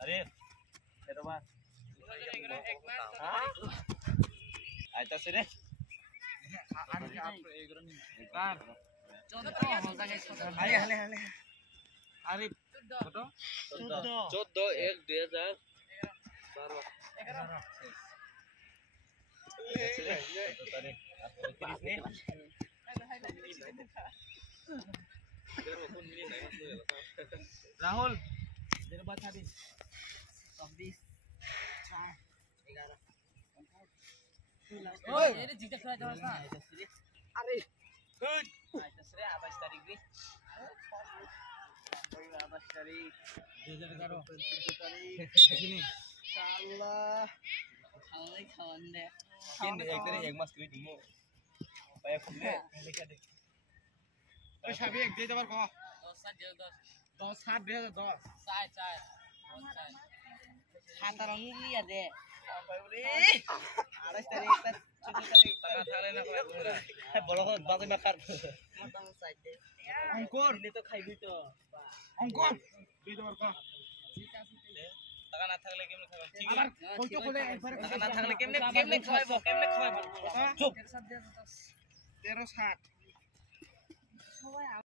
আরে এটা বা আইতা সে রে আরে কত 14 1 2012 রাহুল देर बाद था 26 4 11 ओए ये जीता खेला जाओ ना अरे गुड आइता रे 22 तारीख रे 22 तारीख 2011 तारीख इंशाल्लाह खाने खावन दे किन एक तारीख एक मास करी दिमो पाया खुले लेके दे ओए साबी एक दे जबर को 10 7 2010 4 4 हातार लिया दे बाबरे 28 तारीख तक 14 तारीख টাকা থালে না কয় তোমরা বড় হত বাজে মাখার মতম সাইড দে অঙ্কুর নি তো খাইবি তো অঙ্কুর দে জবর কো টাকা না থাকলে কেমনে খাবেন ঠিক আবার কইতো কোলে একবার টাকা না থাকলে কেমনে খাওয়াবো চুপ 13 60 সবাই